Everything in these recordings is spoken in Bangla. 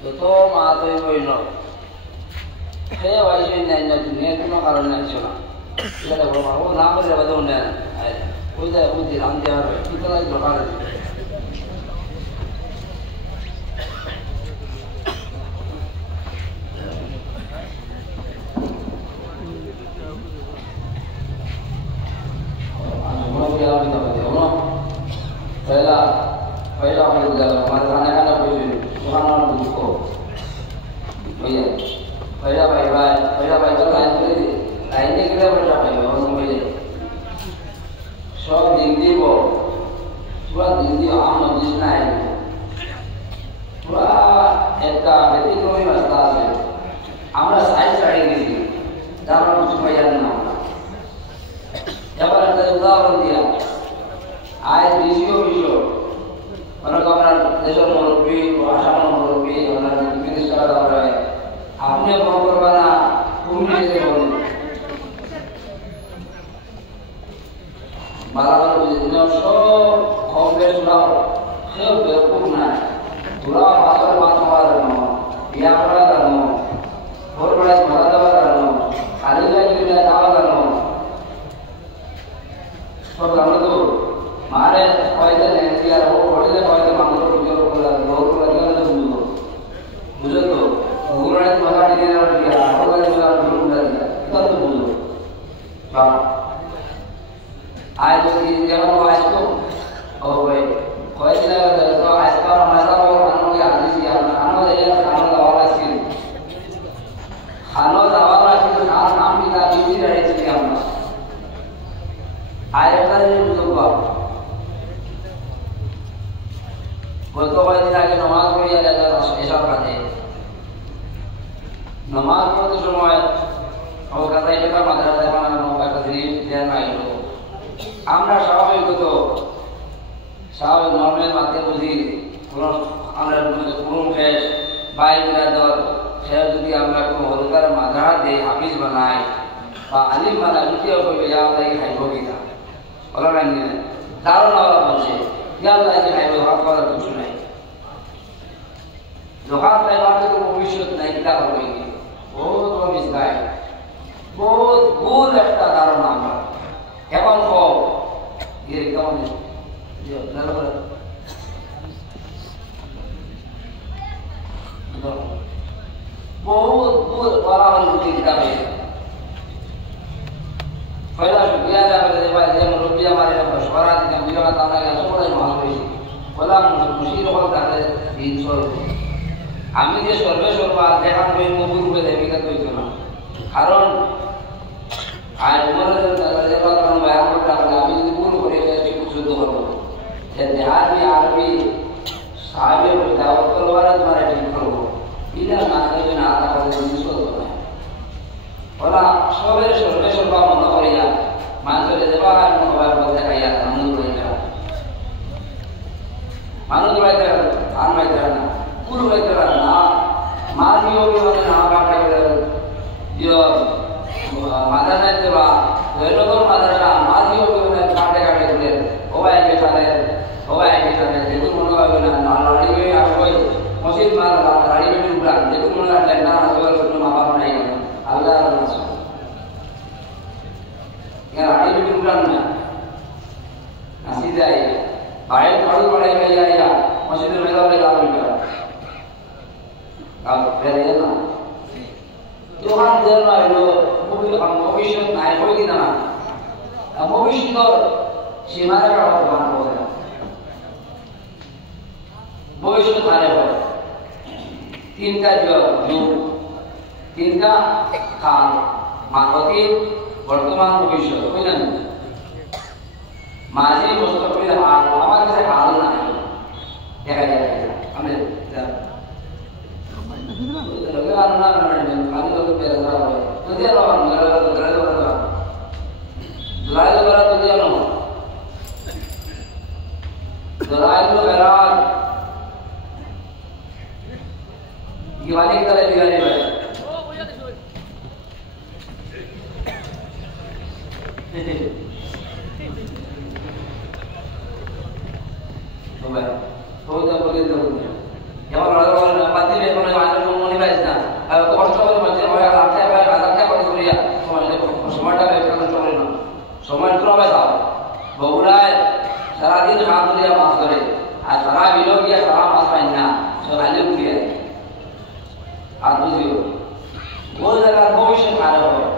তো মা তুই কইল সে আইসি নাই না দুনিয়ার কোনো কারণে আইসো না ঠিক আছে বলো ও না করে বাদে উঠে না ওই যায় বুঝি রাম দেওয়ার কি তো নাই দরকার पहला हमारे खाना खाना कोई खाना बुझको भैया पहला भाई तो लाइन के लिए बैठा भाई और मुझे सब दिल्ली वो पूरा दिल्ली आम नदिस ना है पूरा एक का बेटी को भी मसला है हमारा साइड चढ़ी गई दाम कुछ भैया ना जब अंदर उदाहरण दिया आज विषय অনেক আপনার দেশের মুরব্বী আসামের মুরব্বী ওনার মিনিস্টার আমরা আপনি মনে করবেন না কমিটিতে বলুন বারবার বুঝেছেন সব খবরের শোনাও সব বেকুব না পুরা বাসর মাছ খাওয়া জানো বিয়া করা জানো ভোর বেলায় ঘোরা দেওয়া জানো খালি গাড়ি যাওয়া জানো সব জানো তো मारे फायदे नहीं किया वो बड़े फायदे मांगो तो जो बोला बहुत बड़ा ना बुझो बुझो तो उन्होंने मजा नहीं देना दिया और वाला जो बोला दिया तब तो बुझो हां आज ये जब आज तो और भाई कोई ना तो आज का मजा और खानों की आदि से खानों दे खानों का वाला सी खानों का वाला सी तो नाम भी का भी रहे थे हम आज का जो बात গত কয়েকদিন আগে নামাজ পড়িয়া গেল এসব কাজে নামাজ পড়তে সময় ও কাতাই টাকা মাদ্রাসায় বানানো একটা জিনিস দেন আইলো আমরা স্বাভাবিক নর্মেল মাত্রে বুঝি কোনো আমরা পুরুম ফেস বাই বিরাদর সে যদি আমরা কোনো হলুদার মাদ্রাসা দিই হাফিজ বানাই বা আলিম বানাই দ্বিতীয় করবে যা আমরা খাইব কিনা ওরা রাখি না দারুণ ওরা বলছে হাত করার কিছু নাই দোকান তাই বাড়তে তো ভবিষ্যৎ নাই কিতা হবে বহুত অমিস গায় বহুত ভুল একটা ধারণা আমরা এখন কম ইয়ে কেমন বহুত ভুল করা হল চিন্তা হয়ে पहला शुक्रिया अदा करते भाई जे मुरब्बी हमारे मशवरा दिया मुझे बताना है सब बड़ा माल हुई बोला मुशीर हो करते 300 আমি যে সর্বেসর্বা দেখান বই মজুর করে দেবি তা কইতো না কারণ আজ উমরের দাদা কারণ বয়ান করতে আমি যদি ভুল করে গেছি শুদ্ধ করব যে দেহাতি আরবি সাহেবের দাওয়াত করবার তোমার ঠিক করব ইলা না করে না আদা করে জিনিস করতে না ওরা সবের সর্বেসর্বা মনে করিয়া মানুষের দেবা মোবাইল বলতে খাইয়া মানুষ বইতে মানুষ বইতে আর বইতে না পুরো বইতে না মারিও মানে না কাটা করে দিও মাদ্রাসা দেবা ওইরকম মাদ্রাসা মারিও মানে কাটে কাটে করে ওবাই বেটারে যেহেতু মনে হবে না লাড়ি হয়ে আর ওই মসজিদ মার লাড়ি বেটি উঠান যেহেতু মনে হয় না আসলে কোনো মা বাপ নাই আল্লাহ রাসূল লাড়ি বেটি উঠান না আসি যায় বাইরে পড়ু পড়াই গিয়া মসজিদের মেলাতে যাবে না अब पहले ना तो हम जब ना लो भविष्य नहीं होगी ना अब भविष्य तो सीमा का भगवान हो रहा भविष्य थारे हो तीन का जो तीन का काल मानवती वर्तमान भविष्य कोई ना माजी मुस्तकबिल हाल हमारे से हाल ना है देखा जाए हमें लगे आना ना खाली लोग पे रहा है तो दिया लो मेरा तो करे तो बड़ा लाइव करा तो दिया लो लाइव लो करा दिवाली की तरह दिवाली में तो भाई तो जब बोले तो जब लगा लगा बाती में আর বুঝিও ওই জায়গার ভবিষ্যৎ খারাপ হয়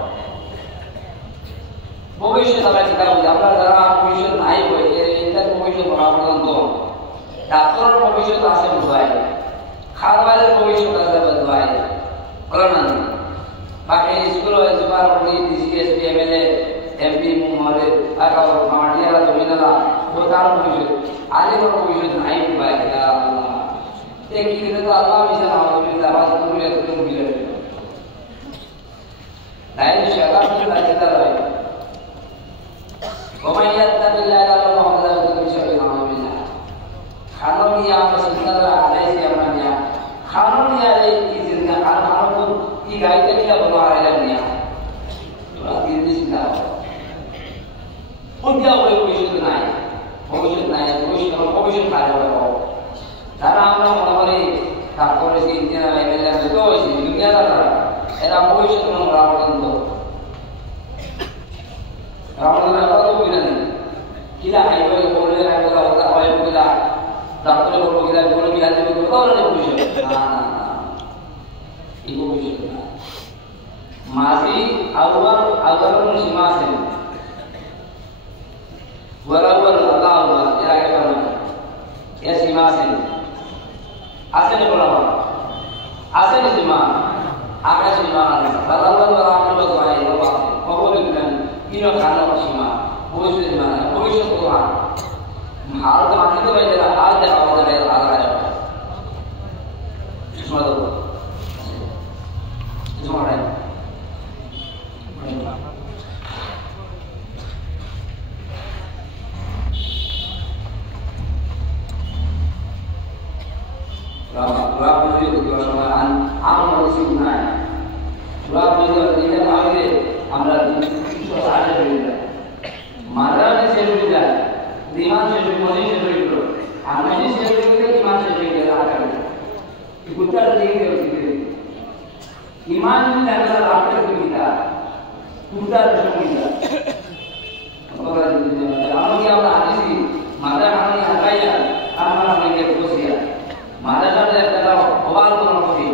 ভবিষ্যৎ আমরা চিন্তা করি আমরা যারা ভবিষ্যৎ নাই হয় এটার ভবিষ্যৎ বলা পর্যন্ত ডাক্তারের ভবিষ্যৎ আছে বোঝায় খারবারের ভবিষ্যৎ আছে বোঝায় বলো না বাকি স্কুল হয়েছে পারপরি ডিসিএসপি এমএলএ এমপি মহলে আকা মাটিয়ারা জমিনারা ও তার ভবিষ্যৎ আলিমের ভবিষ্যৎ নাই বোঝায় এক কি তো আল্লাহ মিশন আমাদের আওয়াজ করে এত মিলে তাই শালা কি চিন্তা হয় ومن يتق الله يجعل له مخرجا من كل شيء عظيم खानों की आप चिंता आले से अपना खानों की आले की जिंदगी खानों को की गाय के क्या बनवा रहे लगने थोड़ा दिन दिन चिंता और क्या कोई भविष्य नहीं भविष्य खा रहे हो तारा हम लोग हमारे ठाकुर से इंडिया में मिले तो इसी दुनिया का era भविष्य तो हम रावण तो रावण में apa तो बिना नहीं किला हाईवे बोले हाईवे का होता है किला डॉक्टर को किला बोले किला तो तो नहीं भविष्य ना ना इको भविष्य माजी अवर मुसीमा से वरावर अल्लाह अल्लाह era के करना ये सीमा से आसे नहीं बोला आसे नहीं सीमा आगे सीमा अल्लाह अल्लाह आगे बढ़ाए वो बात बहुत बिना ino kana masima भविष्य में भविष्य को हाल तो मानी तो भाई हाल देखा होता है हाल आया इसमें तो इसमें है Surah Al-Baqarah itu kebiasaan am masih benar. Surah Al-Baqarah tidak tahu dia আমরা আশা করি না মাদ্রাসে শেষ যায় দিমান শেষ মনে শেষ হইল আমি শেষ হইলে ইমান শেষ হইলে আকার কি গুটার দিকে ইমান জানা রাখতে দিতা গুটার সঙ্গীতা আমরা কি আমরা আছি মাদ্রাসা আমি আগাইয়া আমরা আমাকে বসিয়া মাদ্রাসাতে একটা ওয়াল কোন করি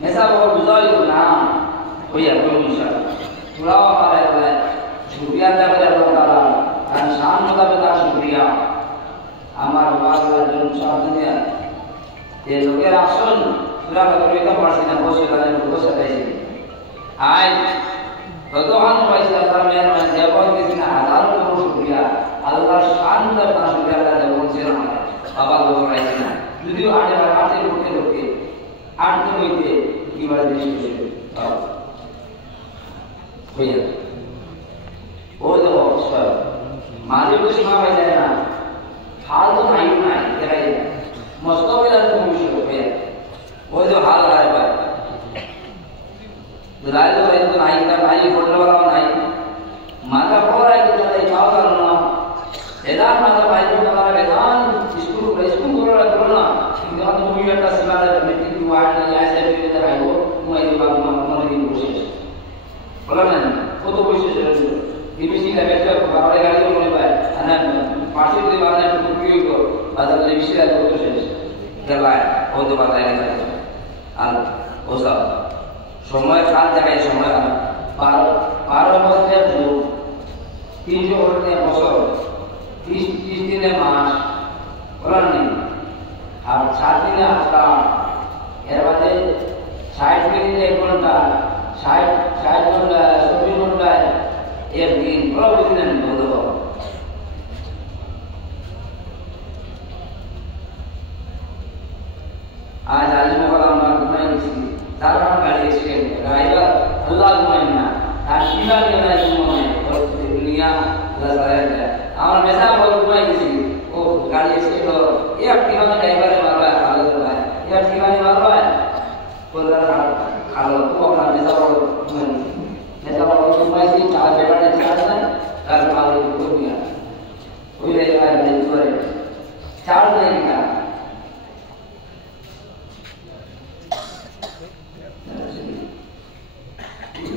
মেসা বড় বুঝাই না होया कोई इंशाअल्लाह सुलावा हमारे है शुक्रिया अदा करे अल्लाह ताला और शान मुताबिक शुक्रिया আমার বাবার জন্য সাহায্য দেয়া এই লোকের আসল সুরা কবিতা পড়ছি না বসে গানে বসে তাইছি আজ ততক্ষণ পয়সা তার মেয়ের মানে দেবন কিছু না হাজার কোটি শুকরিয়া আল্লাহর শান দরকার শুকরিয়া আল্লাহ দেবন ছিল না বাবা লোক রাইছে না যদিও আটে লোকে আটতে হইতে কি বার দেশ भैया वो तो सर मारे को सीमा भाई जाए ना हाल तो नहीं होना है तेरा ये मस्को में लग भविष्य भैया वो जो हाल रहा है भाई दुराई तो भाई तो नहीं का भाई फोटो वाला नहीं माता बोल रहा है कि चले चाव करना एदान माता भाई को बता रहा है एदान स्कूल बोल रहा है ना इधर तो कोई ऐसा सीमा है मीटिंग की वार्ड नहीं ऐसे भी इधर आई वो मैं ये बात मानने की कोशिश बोला ना वो तो कोई चीज नहीं डीबीसी का बेटा बाबा गाड़ी को नहीं पाए अना पार्टी के बारे में कुछ को बदल डीबीसी का तो चीज करवाए वो तो बताया नहीं আর वो सब সময় কাল দেখায় সময় 12 বছরের যুগ 300 বছর 30 দিনের মাস বলা নেই আর 7 দিনে হপ্তা এর মধ্যে 60 মিনিটে 1 ঘন্টা 60 ঘন্টা 24 ঘন্টায় একদিন প্রতিদিন বলতে পারো आज आलिम वाला আমরা ঘুমাই গেছি তারা গাড়ি এসে গাইবা আল্লাহ ঘুমাই না আর শিলা নিয়ে ঘুমাই দুনিয়া লাজারে আমার মেসা বল ঘুমাই গেছি ও গাড়ি এসে তো এক টিমানে ড্রাইভারে মারবা ভালো ভাই এক টিমানে মারবা বলরা খালো তো আপনার মেসা বল ঘুমাই মেসা বল ঘুমাই গেছি চার বেটাতে চার না আর ভালো ঘুমিয়া ওই রে আর নেই করে চার নাই না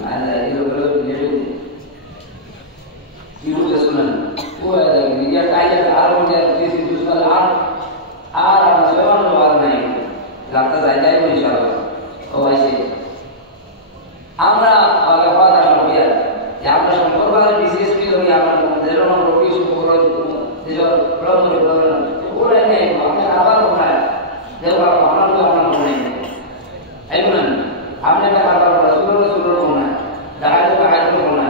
ada itu kalau dia itu sesuatu वो dia kaya kalau dia di situ sekali ada seorang orang lain kata saya itu insyaallah आपने कहा बाबा सुरो सुरो होना दाहाई तो होना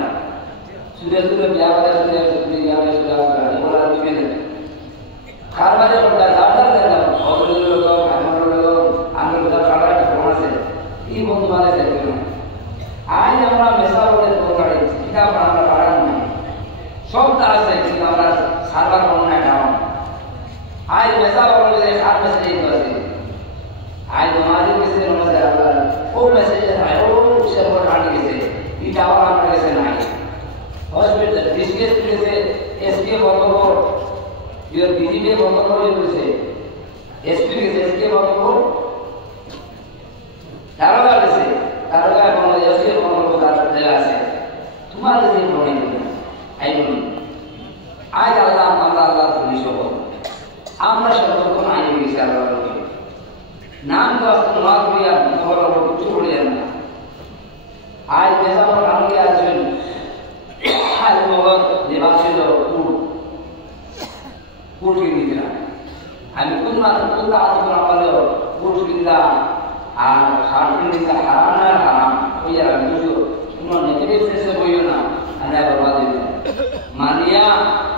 सुबह सुबह बिया वाले सुबह बिया वाले सुबह बोला भी नहीं खार वाले बंदा दाटर देता और लोग हमारे लोग आंध्र प्रदेश खाड़ा के होना से ये बंद वाले देते हैं आज हमारा मेसा वाले तो गाड़ी सीधा बनाना पड़ा नहीं सब तरह से सीधा हमारा सारा होना है आज मेसा वाले खार में से एक बस आज हमारे किसी ने मजा आया वो मैसेज है वो सर्वर आने के से इटावा आने के से नहीं हॉस्पिटल डिस्कस के से एसके बोलो को ये बीजी में बोलो को ये से एसपी के से एसके बोलो को दारोगा से दारोगा बोलो एसके बोलो को दारोगा से तुम्हारे से बोलने आई नो आज अल्लाह पुलिस को আমরা সর্বপ্রথম আইন বিচার করব नाम तो असल मार दिया और कुछ छोड़ दिया ना आज जैसा हम काम किया आज बहुत निवासी लोग कूट की निद्रा हमें कुछ ना कुछ ना आज बना वाले कूट की निद्रा आर खान की निद्रा हराम ना हराम कोई यार जो उन्होंने नेगेटिव से कोई ना अन्य बर्बाद है मानिया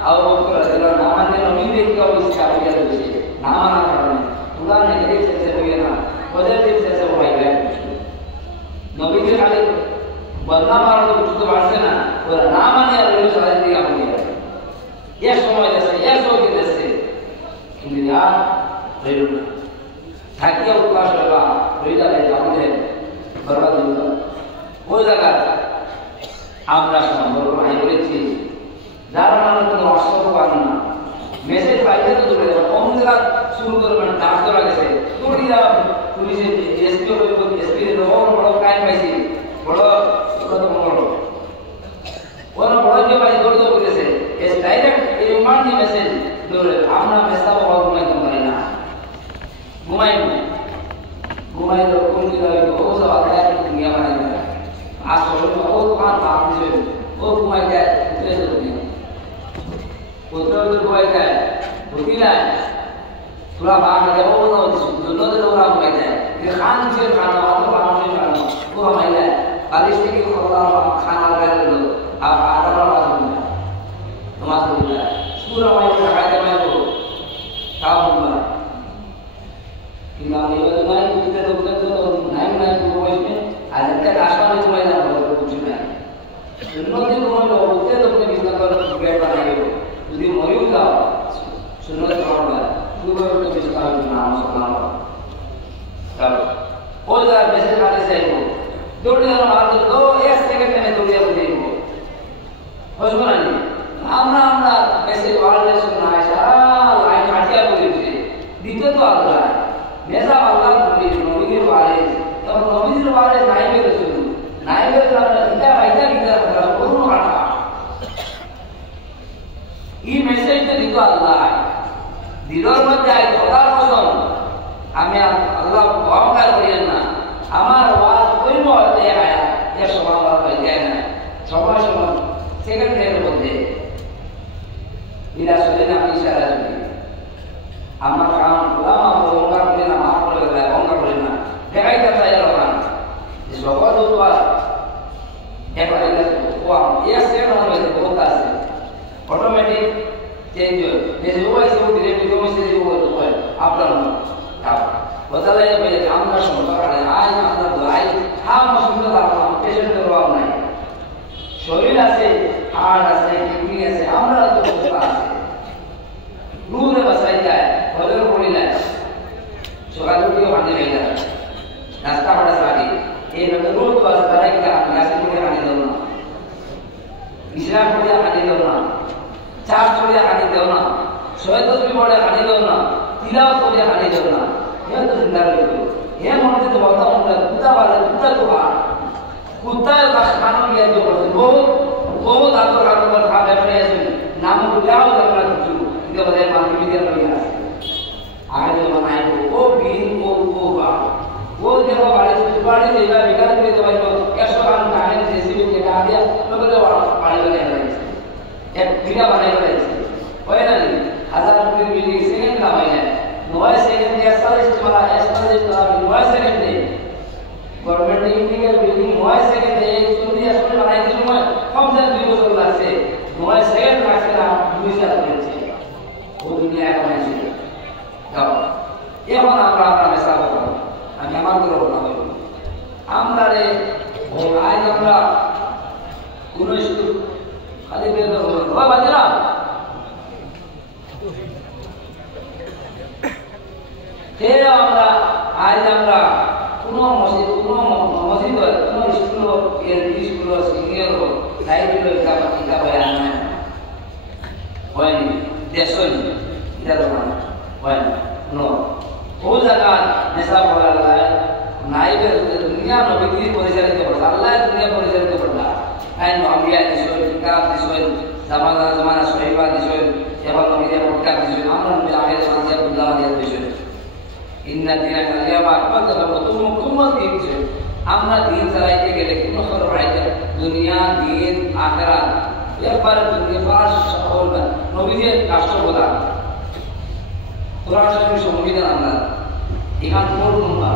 और वो नामान्य नवीन देखा उसका क्या है नामाना करना पूरा नेगेटिव से कोई ना पॉजिटिव से वो है नबी के खाली बदनाम मारो तो कुछ तो बात से ना और नाम आने वाले सारे दिया होंगे ये समय जैसे ये सो के जैसे कि यार रेलू थाकिया उपवास होगा रेला ले जाओगे बर्बाद होगा वो जगह আমরা সম্পর্ক আই করেছি যার মানে কোনো অসম্ভব পারবে না মেসেজ পাইলে তো দূরে যাবে অন্যরা শুরু করবেন ডাক করা গেছে তোড়িয়া পুলিশে এসপি হইব এসপি এর বড় কাজ পাইছি বড় বড় ওরা বড় যে ভাই দৌড় দৌড় করেছে এস ডাইরেক্ট এই উমাননি মেসেজ দৌড়ে আমরা মেসাব হওয়া ঘুমাইতে পারি না ঘুমাই তো কোন দিন ও সব আগে দুনিয়া বানাই দেয় আসলে ও দোকান বাপ দিবে ও ঘুমাই যায় উঠে যাবে পুত্র ঘুমাই যায় বুঝি না थोड़ा बाहर निकले वो ना दोनों दिन लोग हम कहते हैं कि खान से खाना वाला बाहर से खाना वो हमारे बारिश के खोला खाना कर लो आप आधा बार बात होगा नमाज पढ़ना सूरा वाले का कायदा में वो काम होगा कि ना ये वाला नहीं कितने लोग तो नहीं वो इसमें आज तक रास्ता में तुम्हें ना बोलो कुछ नहीं दोनों दिन तुम्हें लोग होते तो अपने बिजनेस का गेट बनाएंगे यदि मौजूद था सुनने का पूरा तो विस्तार नाम सुनाम तब हो जाए मैसेज आने से वो दौड़ने वाला मार दो एक सेकंड में दौड़िया हो जाएगी हो सुना नहीं आमना मैसेज वाले सुना है सारा लाइन काटिया बोली थी दिक्कत तो आ रहा है मेरा अल्लाह बोली नबी के बारे तब नबी के बारे नहीं में रसूल नहीं में इतना कितना बोलूं काटा ये मैसेज तो दिखा अल्लाह है দিলর মধ্যে আই খোদার কসম আমি আল্লাহ অহংকার করিয়েন না আমার ওয়াজ কইব দেয়া এর সময় আমার হয়ে যায় না সময় সেকেন্ডের মধ্যে ইলা সলেন আমি ইশারা করি আমার কাম গোলাম আমরা অহংকার করি না মাফ করে দেয় অহংকার করি না দেখাইতে চাই রকম যে সকল দোয়া একবার ওয়া এক সেকেন্ড মধ্যে বহুত আছে অটোমেটিক चेंज जैसे वो ऐसे वो धीरे धीरे में से वो है आप लोग आप बता रहे हैं भाई काम का समझ पा रहे हैं आज मतलब दुआई हम सुनते हैं हम पेशेंट करवा नहीं शरीर ऐसे हार्ट ऐसे किडनी ऐसे हमरा तो होता है नूर बसाई जाए भले बोली ना सकाल को खाने में जाए नाश्ता बड़ा सारी ये नगर रोज बस तरह की नाश्ते को खाने दो ना इस्लाम को खाने दो ना चार छोड़िया खाने दो ना सोए भी बड़े खाने दो ना तिलाव छोड़िया खाने दो ना ये तो जिंदा रहो ये मानते तो बहुत होता है कुत्ता वाला कुत्ता तो बाहर कुत्ता का खाना किया जो बहुत आतो का खा बैठे ऐसे नाम को क्या हो करना कुछ इनके बजाय मान के भी दिया आगे जो बनाए वो बीन वो बा वो देखो बड़े देगा बिगाड़ के तो भाई कैसे काम खाने जैसे भी के आ गया तो बोले पानी बने एक बिना बने रहे होय ना 1000 रुपए मिली सेकंड ना होय है 9 सेकंड या 40 वाला 9 सेकंड दे गवर्नमेंट ইন্ডিকের বিল্ডিং 9 সেকেন্ডে 40 আসলে বানাইতে সময় কমসে 2 বছর লাগছে 9 সেকেন্ড লাগছে না 2 সাল করেছে ও দুনিয়া এখন আছে দাও এখন আমরা মেসাব করব আমি আমার করে বলবো আমরা রে আজ আমরা কোন স্কুল খালি বের করব ও বাজরা আমরা আজ আমরা কোনো মসজিদ কোনো school LP school senior library কিতাব হয়নি দেশ হয়নি এটা হয়নি ও জায়গা নেশা করা নাইবের দুনিয়া নবী পরিচালিত করছে আল্লাহ দুনিয়া পরিচালিত করলা আইন আম্বিয়া দিছেন কিতাব দিছেন জামানা সহিবা দিছেন এবং নবীদের কিতাব দিছেন আমরা নবী আখির শান্তি আল্লাহ দিয়ে দিছেন ইন্না দিনা কালিয়ামা আকবাদ তুমি মুকম্মল দিয়েছে আমরা দিন চালাইতে গেলে কোনো খবর বাড়াইতে দুনিয়া দিন আখিরাত একবার দুনিয়া পাঁচ সকল নবীদের রাষ্ট্র প্রধান কোরআন শরীফের সংবিধান আমরা এখান পড়ুন না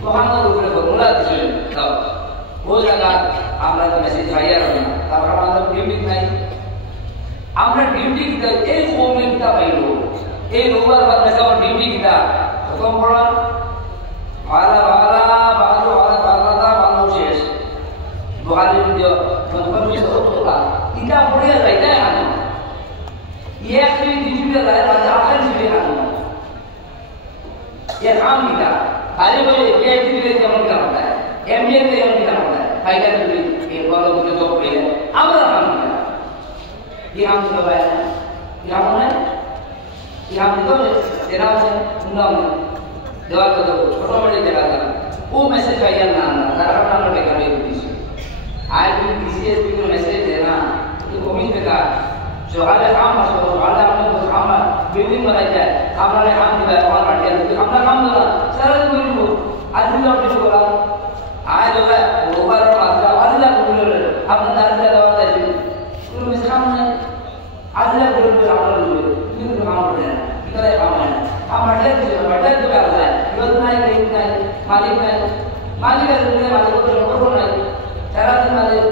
প্রধানের উপরে ফর্মুলা দিয়েছেন দাও ও জায়গা আমরা তো মেসেজ পাইয়া রাখি না তারপর আমাদের ডিউটি নাই আমরা ডিউটি কিতা এই কৌমে কিতা পাইল এই রোববার বাদ মেসে আমার ডিউটি কিতা প্রথম পড়া ভালো শেষ বহালি ইটা পড়িয়া যায় তাই না এক ডিউটিটা যায় তাহলে আখার ডিউটি খানো ये काम किया खाली बोले पीएचडी में जेमन क्या होता है एमबीए में जेमन क्या होता है फाइनल डिग्री एक वालों को जॉब पे है আমরা काम किया ये हम सब है ये हम है ये हम तो देना है सुनना है दवा को छोटा बड़े जगह का वो मैसेज आया ना तारा नाम पे कर रही थी आज भी टीसीएस को मैसेज देना तो कमेंट का जो वाले काम है वाले हमने काम बिल्डिंग बनाई जाए हमारे काम की बात और बढ़िया अपना काम करा सारा दिन बोल आज भी अपने को बोला आज जो है ऊपर और मात्रा आज ला बोल रहे अपना दादा दवा दे तो मिस काम नहीं आज ला बोल रहे आप लोग क्यों काम कर रहे हैं कितना काम है आप बढ़िया तो कर रहा है योजना नहीं मालिक का दुनिया मालिक को लोगों को नहीं सारा दिन मालिक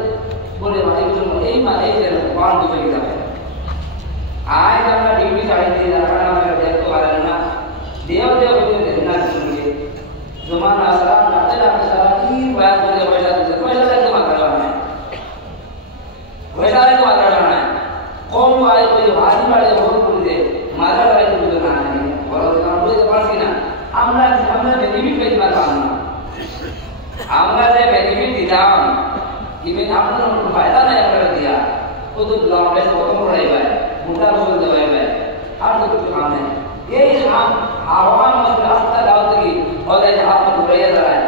बोले मालिक जो यही मालिक है कौन दूसरे की तरफ आज আমরা ডিগ্রি ছাড়ি দিয়ে রাখা আমরা দেখতে পারেন না দেব হইতে না শুনলে জমানা সারা নাতে সারা কি বায়াত করে পয়সা দিতে মাত্রা না পয়সা দিতে মাত্রা না কম আয় করে ভারী বাড়ে বহুত করে মাথা বাড়ে বুঝতে না বড় আমরা বুঝতে পারছি না আমরা বেনিফিট পেতে পারলাম না আমরা যে বেনিফিট দিলাম ইভেন আপনার ফায়দা নাই আমরা দিয়া ও তো লম্বা কত পড়াই ভাই मुद्दा बोल दे भाई हर तो कुछ काम है ये हम आवाम में रास्ता दावत की और ये हाथ में बुराई जरा है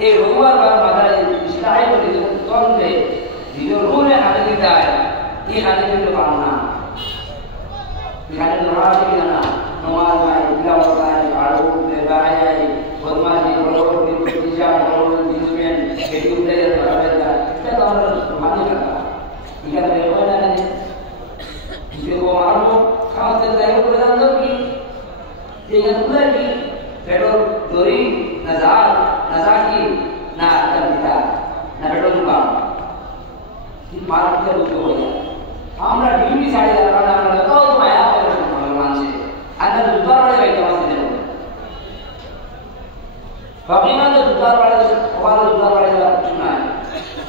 ये रोवर बार माता इस्लाही पर तो ने जो रूल है हाथ की है ये हाथ की तो मानना बिहार नमाज की ना नमाज में इला होता है आड़ू में गाय है बदमाशी बड़ों की दिशा बड़ों की जिसमें शेड्यूल दे बराबर का क्या तो हम मानने का ये क्या है ना इसको मारो खास से तय कर दो कि ये पूरा की पेट्रोल दोरी नजार की ना करता ना पेट्रोल पंप कि मार्केट के रूप हो गया हमरा डिग्री साड़ी लगाना हमरा तो माया पर भगवान से अंदर दुबार वाले बैठे वाले ने भगवान ने दुबार वाले चुना है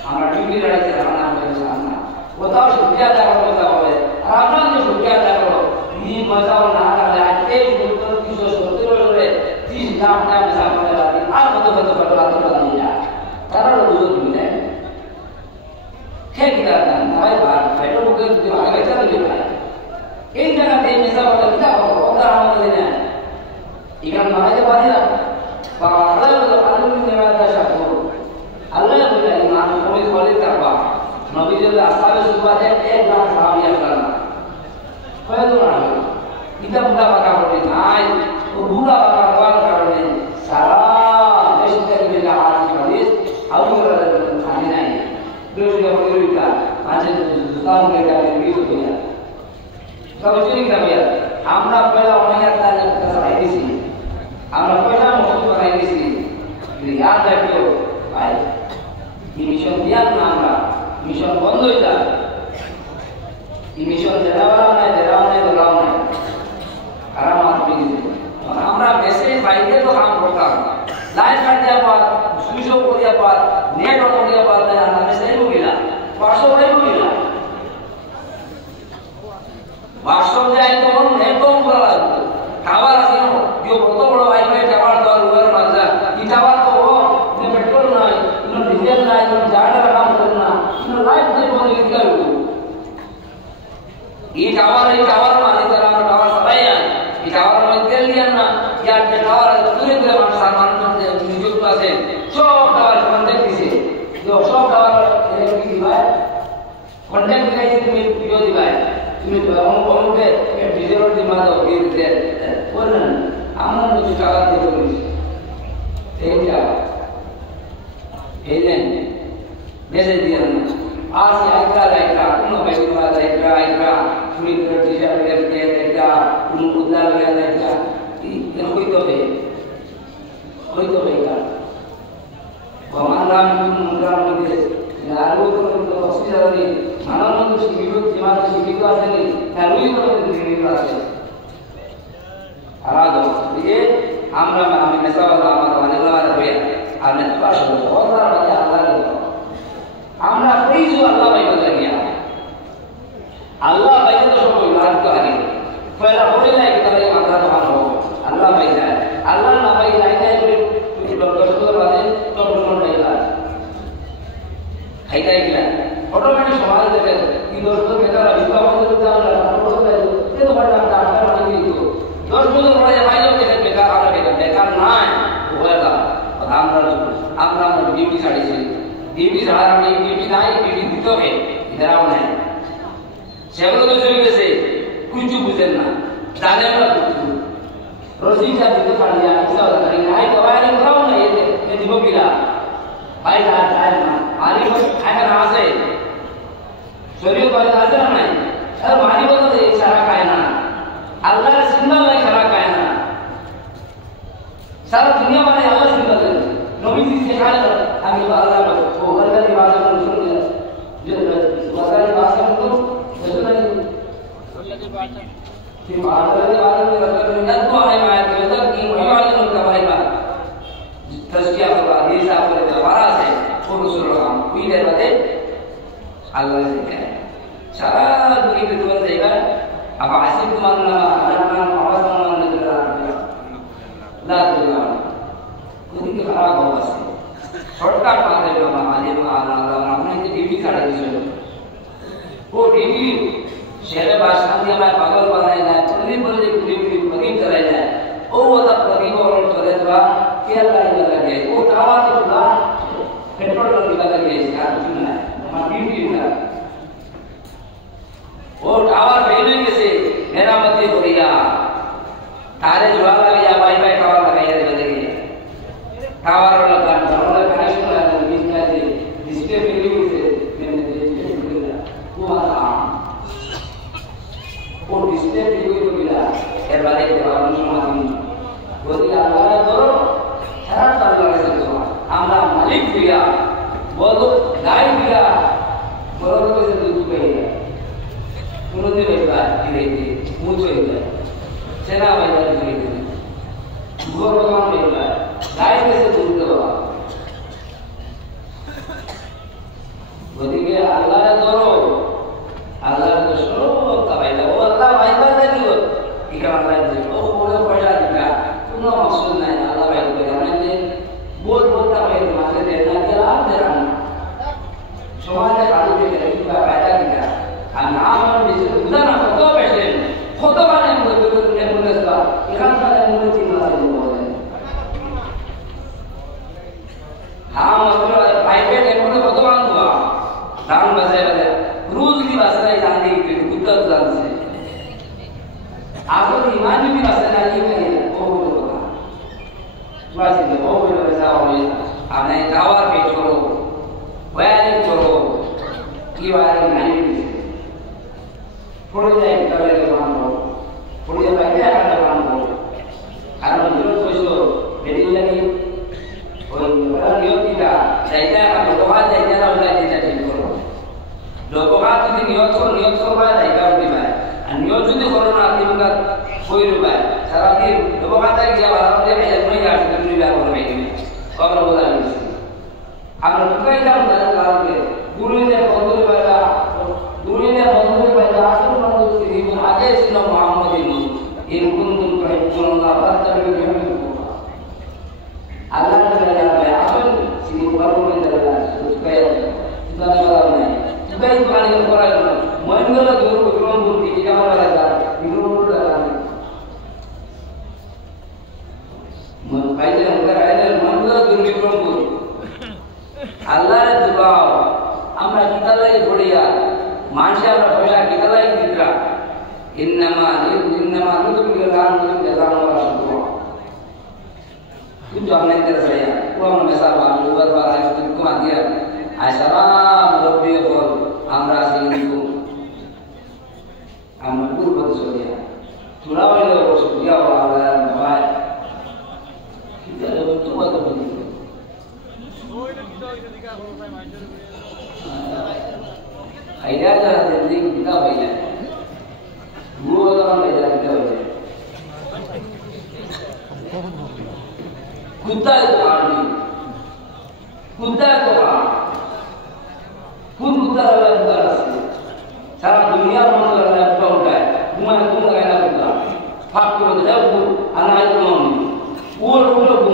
हमरा डिग्री लड़ाई से लगाना हमारे सामने बताओ शुक्रिया अदा करो बताओ आपने जो शुक्रिया अदा करो ये मजा और ना कर आज एक डॉक्टर 370 रे 30 लाख का पैसा मिला है आज बतो फटला तो नहीं जा तारा लोग जो मिले है क्या था भाई बात बैठो के दिमाग में चल रही है एक जगह पे पैसा वाला क्या होता है देना इगन मारे बारे बाबा अल्लाह ने वादा शाको अल्लाह बोला ईमान को बोले तकवा नबी जो असहाबे सुबह 1 लाख सहाबिया करना कोई तो ना इतना बुरा बाका बोले नाय वो बुरा बाका वाल करने सारा देश के लिए हाथ की हदीस और खाने नहीं देश के बोले का आज जुकाम के का भी हो गया सब चीज का भैया हमरा पहला होने आता है कराई दी हमरा पहला मौसम बनाई दी याद रखियो ভাই এই মিশন দিয়ান না আমরা মিশন বন্ধ হয়ে যায় এই মিশন দেওয়াও নাই দলাও নাই আরাম আপনি আমরা মেসেজ বাইরে তো কাম করতাম লাইট কাটিয়া পার সুইচ অফ করিয়া পার নেট অন করিয়া পার না আমরা মেসেজ বলিলা হোয়াটসঅ্যাপ বলিলা হোয়াটসঅ্যাপ যাই তো নেট অন করা লাগবে টাওয়ার আছে না দিও কত বড় ওয়াইফাই টাওয়ার তো রুয়ার মাজা ই টাওয়ার তো নে পেট্রোল নাই ইনো ডিজেল নাই ইনো জাডার কাম করে না ইনো লাইট দিয়ে বন্ধ করে দিলা এই টাওয়ার মানে তারা আমরা টাওয়ার সবাই এই টাওয়ার মধ্যে তেল দিয়ান না ইয়ার যে টাওয়ার দূরে দূরে মানুষ সামান্য নিযুক্ত আছে সব টাওয়ার কন্ট্যাক্ট দিছে তো সব টাওয়ার কি দিবা কন্ট্যাক্ট দিলে তুমি ভিডিও দিবা তুমি অমুকে ডিজেল দিবা দাও দিয়ে বলেন আমরা কিছু টাকা দিতে পারি এইটা এইলেন মেসেজ দিয়ান না आज आइका कोनो बेगुमा आइका पूरी टी-शर्ट लेके आइका कोनो उद्दा लगा आइका ये कोई तो है का हमारा मुद्रा मध्य नारो तो ऑक्सीजन नहीं मानव तो शिविर আছে নি তারই তো শিবির আছে আলাদা ये আমরা আমি মেসাওয়ালা আমাদের অনেকবার হবে আর নেতা আসলে ওরা মানে আল্লাহ আমরা প্লিজ আল্লাহ ভাই বলে গিয়া আল্লাহ ভাই তো সব ইমান তো আগে পয়লা বলে নাই কি তাহলে আমরা তো ভালো আল্লাহ ভাই যায় আল্লাহ না ভাই নাই যায় করে ডক্টর তো বাদে তো প্রমাণ নাই যায় হাইতাই কিনা অটোমেটিক সমাজ দেবে কি দোস্ত বেকার বিবাহ বন্ধ করতে আমরা বড় হয়ে এই তো বড় ডাক্তার মানে কি তো 10 বছর পরে ভাই লোক দেখে বেকার আমরা বেকার নাই ওরা আমরা ডিউটি ছাড়িয়েছি ডিউটি ছাড়া আমি ডিউটি নাই ডিউটি দিতে হবে এরাও নাই সেগুলো তো চলে গেছে কিছু বুঝেন না জানেন না রোজিটা দিতে পারি না ইচ্ছা করে নাই তো বাইরে করাও না এই দিব কিলা ভাই যায় না আরে খায় না আছে শরীর ভাই আছে না নাই আর মারি বলতে সারা খায় না আল্লাহর সিম্বল নাই সারা খায় না সারা দুনিয়া মানে আল্লাহ সিম্বল নবী শিখায় আমি আল্লাহ वो अल्लाह की बात को सुन लिया जो अल्लाह की बात को सुन नहीं कि अल्लाह की बात में रसूल तो है मैं कहता कि वही वाले लोग का भाई बात तस्किया को हदीस आपको दोबारा से वो रसूल हम कोई देर बाद अल्लाह से कहे सारा दुनिया के दुआ देगा अब आसिफ तुम ना अल्लाह आवाज मन ला दुआ कोई के खराब हो बस शॉर्टकट मारे जो हमारे हमने की ड्यूटी छाड़ा दिया वो ड्यूटी शहर भाषा में हमारे पागल बनाए जाए पुलिस बोले ड्यूटी बगीम चलाए जाए वो वाला बगीम और चले तो क्या लगे वो टावर तो ना पेट्रोल लगा लगे इसका कुछ नहीं हमारी ड्यूटी ना वो टावर पहले से मेरा मत हो गया तारे जुड़ा लगे या वाईफाई टावर लगाया लगे टावर लगा डिस्प्ले फिल्म से मैंने देखा वो वो डिस्प्ले फिल्म को मिला এর বাদে দেওয়ার সমাধান যদি আল্লাহ ধরো সারা আল্লাহ রাসূল আমরা মালিক দিয়া বলো গাই দিয়া বলো তো দুধ পেয়ে শুনতে পাইবা ধীরে ধীরে মুছো হয়ে সেনা বাইরে ধীরে ধীরে ঘর কাম হইবা গাই থেকে দুধ দেওয়া ওদিকে আল্লাহ ধরো আল্লাহ তো সব তাবাইলা ও আল্লাহ ভাইবা দিল কি কারণ আল্লাহ দিল ও বড় পয়সা দিবা কোনো মাসুল নাই আল্লাহ ভাই বলে মানে বলতা ভাই মাঝে দেনা দিলা দেনা সমাজে কাজে দিলে কি ফায়দা দিবা আর না আমার বেশি উদানা কত বেশি কত মানে বলতে বলতে এখান থেকে মনে চিন্তা করে বলে হ্যাঁ মাত্র প্রাইভেট এমন কত বান্ধবা दान बसे बसे रूल की भाषा ही जानती है कुत्ता जान से आपको ईमान भी भाषा नहीं है वो बोलता बस ये वो बोल वैसा हो गया आपने टावर पे छोड़ो वायरिंग छोड़ो की वायरिंग नहीं थोड़ी देर करे के काम हो थोड़ी देर पहले आकर काम हो कारण जो कोई तो वीडियो लगी और बड़ा नियोजित যাইতে লোকহাত যাইতে না উঠাই যেটা ঠিক করবো লোকহাত যদি নিয়ত করবা যাইতে উঠি পায় আর নিয়ত যদি করো না তিনটা বই রুপায় সারাদিন লোকহাত গিয়া বাজার দিয়ে খাইয়া তুমি আসতে তুমি ব্যবহার পাই দিবি কবর বোঝা গেছে আমরা ঢুকাই যাবো তাদের কারণে দুনিয়া বন্ধুর পাইলা আসল মানুষ জীবন আগে ছিল মোহাম্মদের মতো ইন কুনতুম তুহিব্বুনাল্লাহ ফাত্তাবিউনি আল্লাহ তাআলা আসল তিনি পরমের দরবার সুকায় সুদানা নাই সুকায় পানি করা না মনগলা দূর গ্রহণ করতে কি কামনা লাগা বিরোধ লাগা মন পাইলে আমরা আইলে মনগলা দূর গ্রহণ করব আল্লাহর দুআ আমরা কিতালে পড়িয়া মানুষে আমরা পয়সা কিতালাই দিতরা ইন্নামা নুদুল গান জাজাম ওয়া শুকর कुछ हमने तेरे से या वो हम ऐसा बात ऊपर पर आए तुमको आ दिया ऐसा राम रब्बी को हमरा सिंह को हम पूर्व बद सो गया थोड़ा वाले वो सुखिया वाला भाई किधर तो बात बनी ओए ना किधर दिखा हो भाई माइंडर आइडिया था जल्दी कितना भैया वो तो हम भैया कितना भैया कुत्ता है तो आदमी कुत्ता है तो खुद कुत्ता वाला कुत्ता से सारा दुनिया में तो लगा है तो उठा है तुम्हारे तुम लगाया ना कुत्ता फाक को बताओ वो अनाज को वो लोग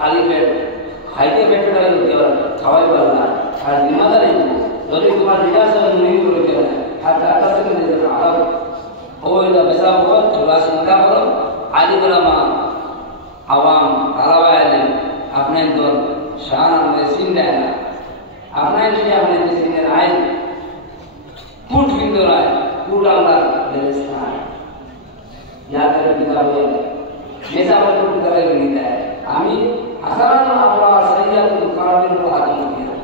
आली पेट खाइते पेट का ही देवर खावाई वाला और दिमाग नहीं যদি তোমার রিয়াসা नहीं করে কেন আর টাকা থেকে দিতে আলাদা ওই না বেসা বল চলা চিন্তা করো আলী গোলামা आवाम तालावाले अपने दौर शान में सिंधे ना अपने लिए अपने सिंधे आए फुट बिंदु आए फुट आला बेस्तान याद कर किताब है जैसा वो फुट करे नहीं है आमी असारान अपना सैया को काबिल को आदम किया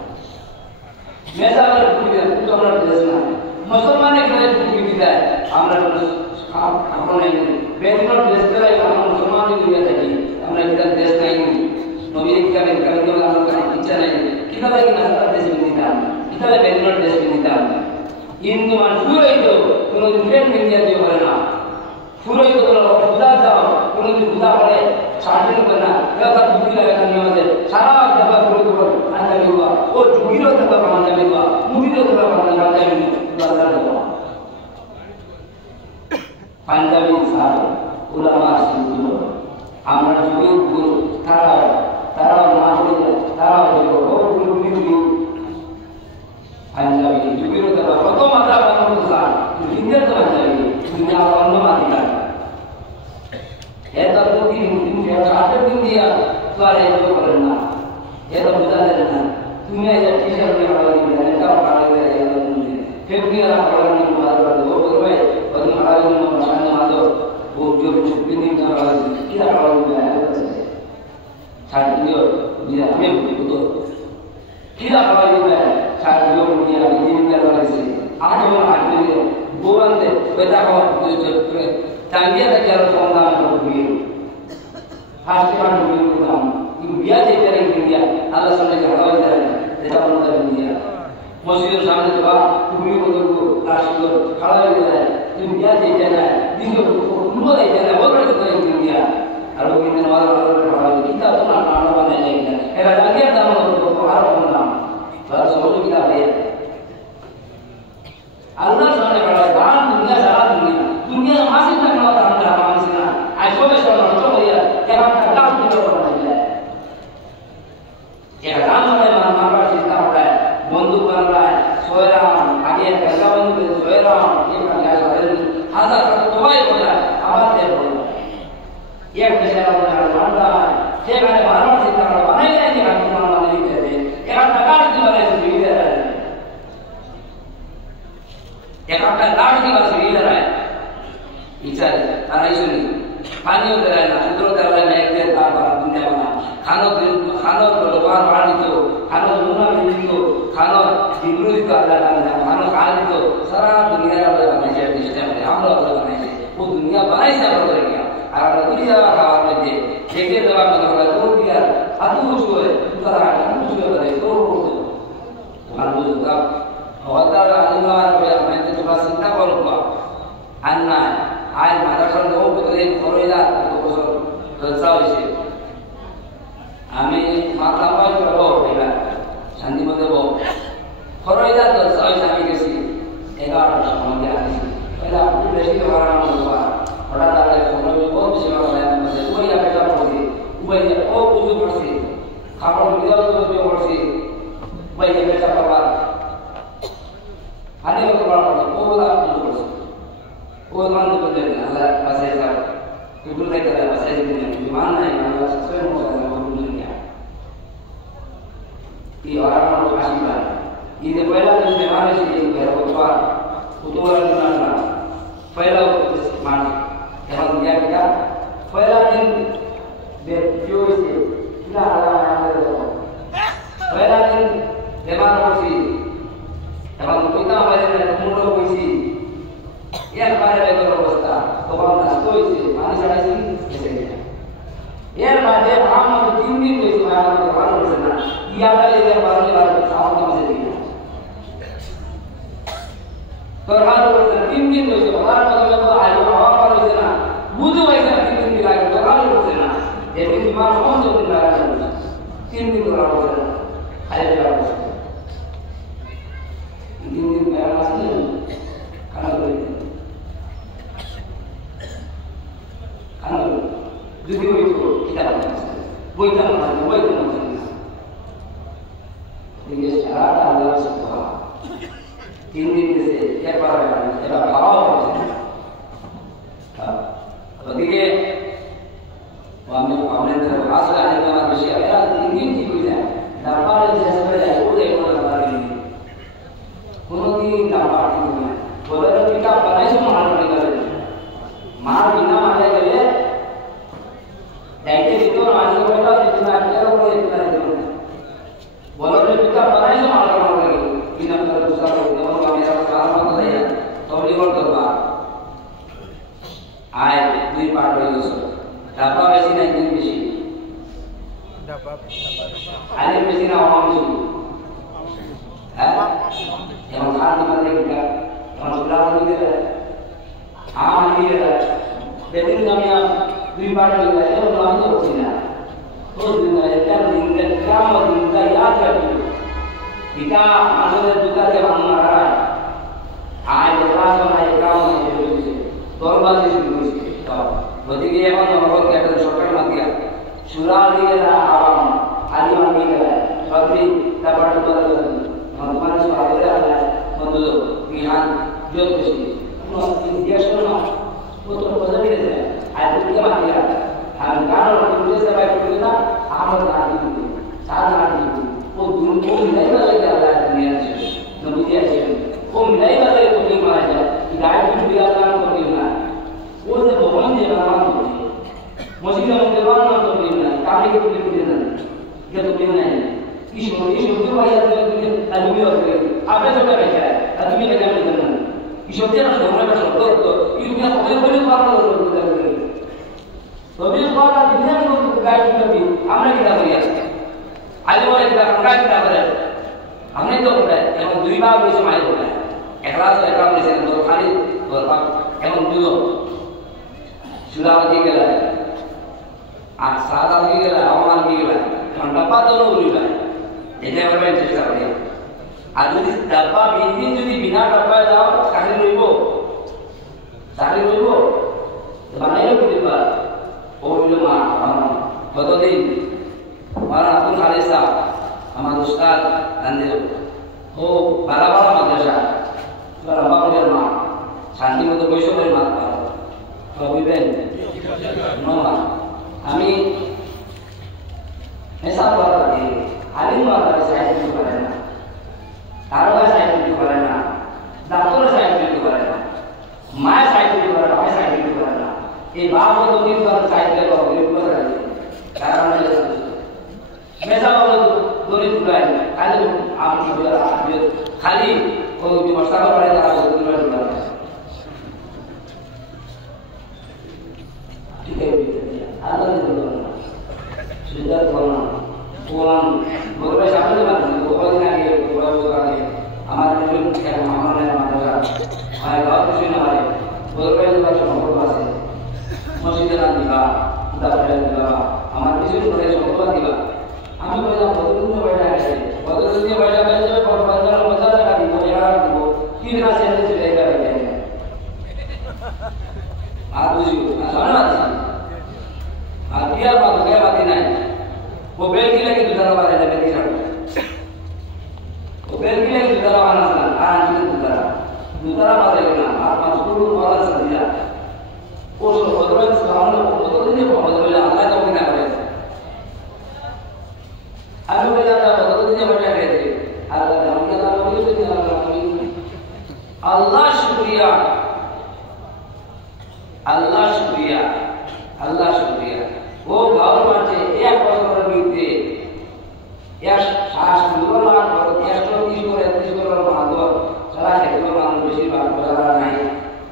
जैसा वो फुट हमरा बेस्तान मुसलमान के लिए फुट बिंदु है हमरा अपने बेनर बेस्तान हम मुसलमान की दुनिया थी আমরা এটা দেশ নাই নবী কিতাবে কালকে আমরা কাছে ইচ্ছা নাই কিতাবে কি না দেশ নিতাম কিতাবে বেদনার দেশ নিতাম কিন্তু মান পুরোই তো কোন দিন মিলিয়া দিও বলে না পুরোই তো বলো খুদা যাও কোন দিন খুদা বলে ছাড়বেন না এটা বুদ্ধি লাগে না নিয়মে সারা জায়গা পুরো তো আন্দা দিবা ও জুগিরো তো বান্দা দিবা মুগিরো তো বান্দা দিবা আল্লাহ পাঞ্জাবি সাহেব উলামা সিদ্ধু আমরা যুগের গুরু তারাও না হলে তারাও গুরু নিবি পাঞ্জাবি যুগের তারা কত মাত্রা বানানো স্যার ইন্ডিয়ার তো পাঞ্জাবি দুনিয়া অন্য মাত্রা এটা তো দিন দিন দিয়া তো আর এটা করেন না এটা বুঝা দেন না তুমি এই টি-শার্ট নিয়ে ভালো দিবেন এটা ভালো করে এটা ফেব্রুয়ারি আপনারা নিয়ে ভালো করে ও করবে ওই ভালো করে সামনে মাদো वो जो बिनी का क्या काम है साथियों ये हमें तो क्या काम है साथियों ये बिनी का वाले से आज हम आदमी वो बंदे बेटा को जो तांगिया का क्या होगा हम भी फास्ट का भी काम इंडिया से तेरे इंडिया अल्लाह सुनने का हवा दे देता बंदा इंडिया मस्जिद सामने तो पूरी को राष्ट्र खड़ा हो जाए इंडिया से जाना है दिसो उनको दे देना वो बड़े तो इंडिया और वो इन वाला वाला कितना तो ना नाम बने जाएगा एरा लगे दाम तो हार होना बस समझ कितना है अल्लाह सुबहान व तआला दुनिया सारा दुनिया मासिक तक ना दाम का काम से ना आज को में सोना तो भैया क्या का की तो बना है ये काम में मार चिंता हो रहा है बंदूक बन रहा है सोयरा आगे कैसा बंदूक सोयरा ये क्या हजार तो भाई हो रहा है आवाज दे रहा है एक बेचारा मार रहा है जे मैंने मारवा से तक बनाई नहीं हम तुम्हारा नहीं कहते एक टकार की वाले से भी दे रहा है एक आपका लाड़ की वाले से भी दे रहा है इच्छा तारा सुनी पानी उधर है ना उधर उधर है मैं एक देर तार बाहर दुनिया बना खानो लोबार वाली तो खानो मुना मिली तो खानो डिग्री तो अल्लाह ताला खानो खाली तो सारा दुनिया वाले बनाए हैं सिस्टम में हम लोग बनाए हैं वो दुनिया बनाई से हम लोग किया और दुनिया का आवाज में देखे जवाब में लगा तो दिया अतु जो है उतारा juga dari itu lalu juga hotel alimah apa yang itu cinta kalau apa anak air mata kalau mau betul korea itu kosong tersawi sih kami mata apa juga bawa ya santi mata bawa korea tersawi kami kasih 11 sama dia sih pada aku besi orang orang ada yang mau bawa sih orang yang itu ya kita pergi ubahnya oh itu bersih kalau dia itu bersih ubahnya kita kabar ada yang berapa oh lah itu bersih oh mana itu betul Allah pasai sah itu mereka ada pasai di mana yang Allah sesuai dengan dunia di orang orang kasih ini pula yang mana sih yang berubah utuhan mana pula mana yang dia kita pula yang berjuang kita ada pula yang demam sih demam kita pada mulut sih yang pada level besar kalau nak sih mana saya sih biasanya yang pada amal tinggi itu mana orang bersama ia ada yang baru sama masih terlalu tinggi itu orang kalau ada orang bersama butuh yang tinggi lagi terlalu bersama jadi cuma untuk tindakan tinggi terlalu bersama ada terlalu tinggi merah sih karena jadi itu kita boleh ini secara adalah sebuah ini siapa haram ketika kami terhasil ada dalam manusia ini juga dapat sebenarnya boleh ini kemudian dapat itu boleh kita pada semua orang mar bina mana gaya dari itu orang kita itu ada boleh itu boleh kita pada semua orang lagi bina terbesar itu kami sekarang apa ya tahu di luar ayat di part itu dapat besi nanti besi dapat ada besi orang besi yang kan mana kita yang sudah kita jadi kami di part itu yang orang itu besi terus dengan dengan kamu dengan ya kita maksudnya juga dia mengarah ayat langsung ayat kamu itu Torba di sini, berarti dia orang orang kita sokar lagi. Surah dia awam, ada yang dia, tapi dapat betul. Teman-teman surah dia ada betul. Pilihan jauh di sini. Dia semua betul betul dia. Ada dia mati. Kalau dia sampai kita, amat nanti, saat nanti. Pun mulai lagi ada dunia ini. Nabi dia sih. Pun mulai lagi tu ni mana? Hidayah itu dia akan membina. Orang bohong dia akan membina. Masih orang dewan akan membina. Kami itu membina. Dia tu membina. Isu itu ayat itu dunia itu. Apa yang kita baca? Dunia kita membina. Isu dia nak orang bersatu. Isu dia boleh orang bersatu. Tapi kalau dunia itu gaya itu, apa kita beriak? Alimah kita angkat kita beriak. हमने तो बताया एवं दुई बार वैसे माय हो गया एकलास एकलाम वैसे दो खाली दो बार एवं दुयो सुरावती के लिए आज सादा के लिए अवमान के लिए हम डब्बा दोनों उड़ी गए ये बार में चेष्टा करें आज यदि डब्बा बिंदीन यदि बिना डब्बा जाओ सारी रोइबो तो बनाइए कुछ बार ओ बिलो मार हम बतो दिन हमारा अब्दुल खालिद साहब हमारे उस्ताद नंदे हो बड़ा मदरसा बड़ा मदरसा शांति में तो कोई शोर नहीं मारता तो अभी बहन नौमा हमें ऐसा बात है आलिम बात है साइड में करना तारवा साइड में करना दातुर साइड में करना माय साइड में करना माय साइड में करना ये बाप को तो तीन बार साइड में करो ये पूरा कर दे कारण है मैं सब दोनों बुलाए खाली आप खाली वो जो मसाला पड़ेगा आप दोनों बुलाए ठीक है आदर दोनों सुधार करना কোন বড় সামনে বাদ কদিন আগে বড় বড় আগে আমার নতুন আমাদের মাদ্রাসা আর গাঁও কিছু না পারে বড় বড় সম্পর্ক আছে মসজিদে না দিবা তারপরে দিবা আমার কিছু করে সম্পর্ক দিবা আমি বললাম কতদিন পয়সা আছে কতদিন পয়সা পেয়েছে পর 15 টাকা দিব এরা দিব কি না সেটা চলে যাবে আর বুঝিও শোনা আছে আর কিয়া বাতি নাই वो बेल की लगी दूसरा वाला है बेल की लगी वो बेल की लगी दूसरा वाला ना आराम से दूसरा वाला है ना आप मजबूर वाला सदिया उस बदरत सामने वो तो नहीं बदल अल्लाह का भी ना करे अब वो जाता बदल नहीं बचा रहे थे अल्लाह का भी ना अल्लाह शुक्रिया अल्लाह शुक्रिया अल्लाह शुक्रिया वो गाँव माचे एक बছর বিতে এক শ্বাস নিল না 130 করে 30 করে মাদর সারা হেলো মানুষ বেশি ভাগ করা নাই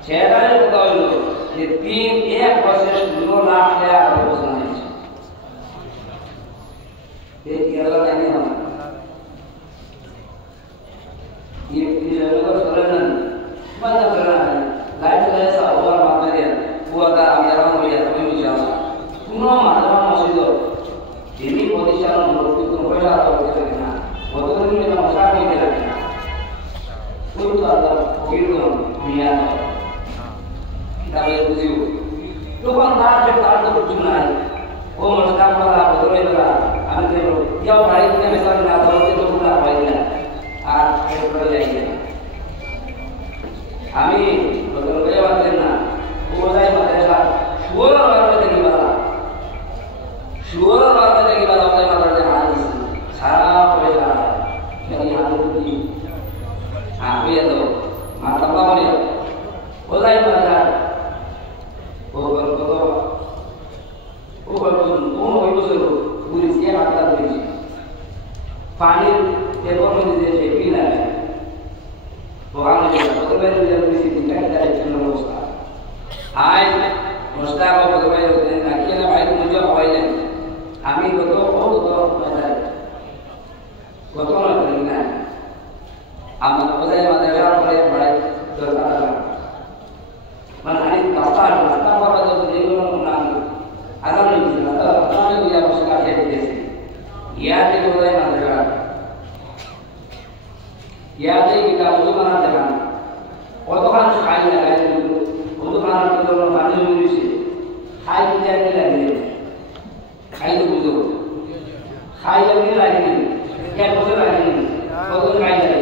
সেটাই কথা হলো যে তিন এক বছর 16 লাখ টাকা অবস্থা নিয়েছে এই কেরালা জানি না ये लोग सोलन बंद करना है लाइट जैसा और मारने वो अगर हम यार हो या तो भी जाओ কোনো মাদ্রাসা মসজিদ যিনি প্রতিষ্ঠান মুরব্বী কোনো পয়সা করতে না কতদিন এটা মশা হয়ে গেল ওই তো আল্লাহ কীর্তন মিয়া তাহলে বুঝিও তখন তার তো কিছু নাই ও মশা করা বদলে করা আমি দেখো কেউ বাড়ি থেকে মেসাল না ধরতে তো পুরা হয় না আর এরপরে যাই আমি বদলে বাঁধেন না ও যাই মাদ্রাসা সুর বাড়াতে দেখি বাড়া সুর বাড়াতে দেখি বাড়া আমাদের মাদ্রাসা হাত সারা পয়সা এই হাত কি আপনি তো মাথা পাবনি ও যাই মাদ্রাসা ও গল্প ও গল্প ও ওই বছর পুলিশ কে হাতটা ধরেছি পানির পেপার মধ্যে দিয়েছে পিন লাগে তো আমি প্রথমে পুলিশ তিনটা ডাইরেকশন অবস্থা আই মোস্তাক প্রথমে নাকি না ভাই মজা পাইলেন আমি কত না করি না আমার কোথায় মাদ্রাসার পরে পড়াই দরকার মানে আমি রাস্তা পাওয়া তো যেগুলো নাম আগামী দিন না আমি ওই অবস্থা খেয়ে দিয়েছি ইয়াতে কোথায় মাদ্রাসা ইয়াতে কিটা ওই বানাতে না কতক্ষণ খাই না গায়ে ওই বানানোর জন্য পানি হয়েছে খাই দিতে লাগে খাই তো বুঝো খাই লাগলে লাগেনি এক বছর লাগেনি কতদিন খাই লাগে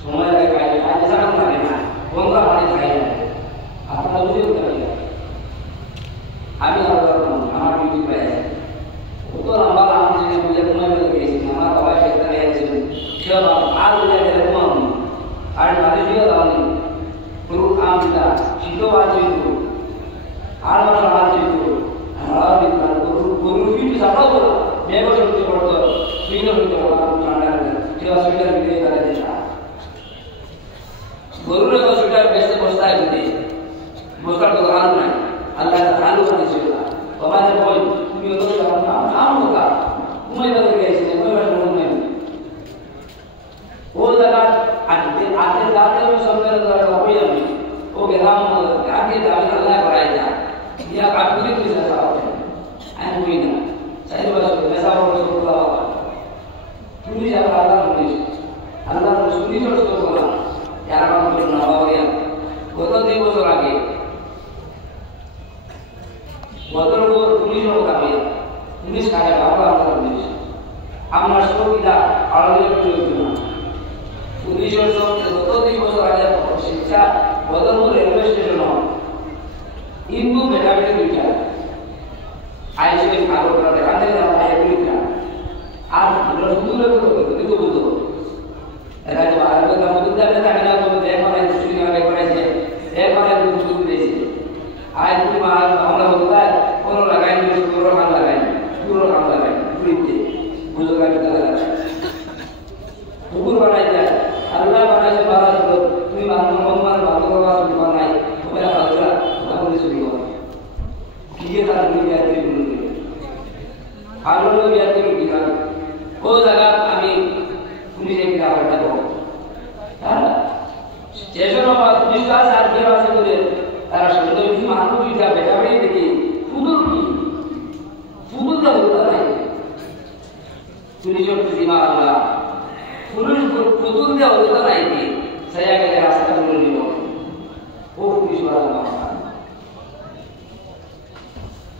সময় লাগে খাই খাই সারা লাগে না বন্ধা পানি খাই লাগে আপনারা বুঝে উঠতে পারি আমি আমার ডিউটি পাই তো লম্বা আমি যে বুঝে সময় বেড়ে গেছি আমার বাবা একটা গেছিল সে আর বুঝে গেলে কম আর বাড়ি দিয়ে দাওনি পুরো আমটা শীতও আছে আর মাসে আছে আমরা বিজ্ঞান গরু ফিট সাপাও বলা মেঘ শুনতে পড়তো ফিট হইতে বলা ঠান্ডা ঠিক আছে সুইটার বিয়ে করে দেশা গরুর তো সুইটার বেশি বস্তায় দিতে বস্তার তো হাল নাই আল্লাহ হালু করেছিল তোমাদের বই তুমি তো আম হোকা তুমি বলে গেছে তুমি বলে নাই ও জায়গা আতে যাতে আমি সরকারের দ্বারা হয়ে যাবে ও গেলাম আগে যাবে আল্লাহ করাই যায় या काटुरी की सजा होती है आई कोई ना सही बात है ऐसा हो रहा है पूरी जगह अल्लाह रसूली जो तो बोला यार हम तो ना बावरिया वो तो देखो जो आगे বদল को पुलिस लोग का भी पुलिस का है बाबा का पुलिस हम नर्सों की दा आगे तो पुलिस लोग तो देखो जो आगे शिक्षा बदल को रेलवे स्टेशन हो इंदू बेटा बेटे दुइटा आइसक्रीम खाओ करे आते ना आए दुइटा आज रसगुल्ला तो देखो बुझो एरा जो आगे का मुद्दा जाने ना ना तो देख माने सुनी आगे पड़े से एक माने दूध दूध दे से आज की मां हमरा बोलता है कोनो लगाई जो पूरा काम लगाई प्रीति बुझो का बेटा लगा ऊपर बनाई जाए अल्लाह बनाए से बाहर तुम मान बातों का बनाई तो मेरा हाजरा किए तार दुनिया के बोलते हालो বিয়াতে ঢুকিলাম ও জায়গা আমি পুলিশে গিয়ে আবার দেবো হ্যাঁ স্টেশন পুলিশ কাজ আর কেউ আছে বলে তারা সুন্দর মানুষ দুইটা বেটা বেড়ে দেখি ফুদুল কি ফুদুল দেবো তাই পুলিশের সীমা আল্লাহ পুলিশ ফুদুল দেওয়া হতো নাই কি সেই আগে রাস্তা বলে নিব ও পুলিশ বাড়া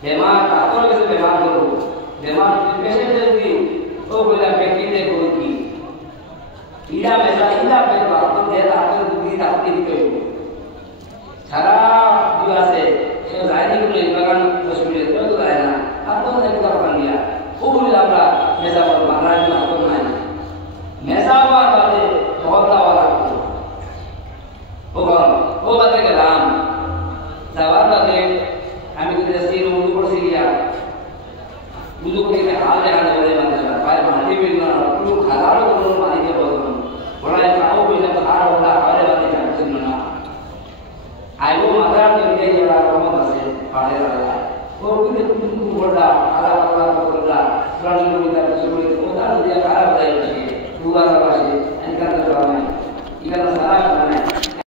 বেমার তারপর কাছে বেমার করবো বেমার পেশেন্টের কি ও বলে ব্যক্তিতে করবো কি ইলা মেসা ইলা পেট বাপন দিয়ে তারপরে দুই রাত্রি দিতে হইব সারা দুই আছে সে যায়নি কোনো বাগান বসবে তো যায় না আপনার একটা বাগান দিয়া ও বলে আমরা মেসা বল বাংলায় আপন নাই মেসা হওয়ার বাদে মহল্লা হওয়া লাগতো ও বাদে গেলাম যাওয়ার বাদে আমি তো দেশে উদু করছি গিয়া উদু করে হালে হালে বলে মানুষ পায় মাটি বিল না পুরো খারাপ কোনো পানি দিয়ে বলতো বড়াই খাও বলে তো আর ওলা হালে বাদে যাচ্ছিল না আইবো মাথার দিকে যারা কমত আছে পাড়ে দাঁড়া ও কিন্তু কিন্তু বড়া আলা আলা বড়া প্রাণ বলে কিছু বলে ও তার দিয়া খারাপ যায় সে দুয়ার পাশে এখানে তো নাই এখানে সারা নাই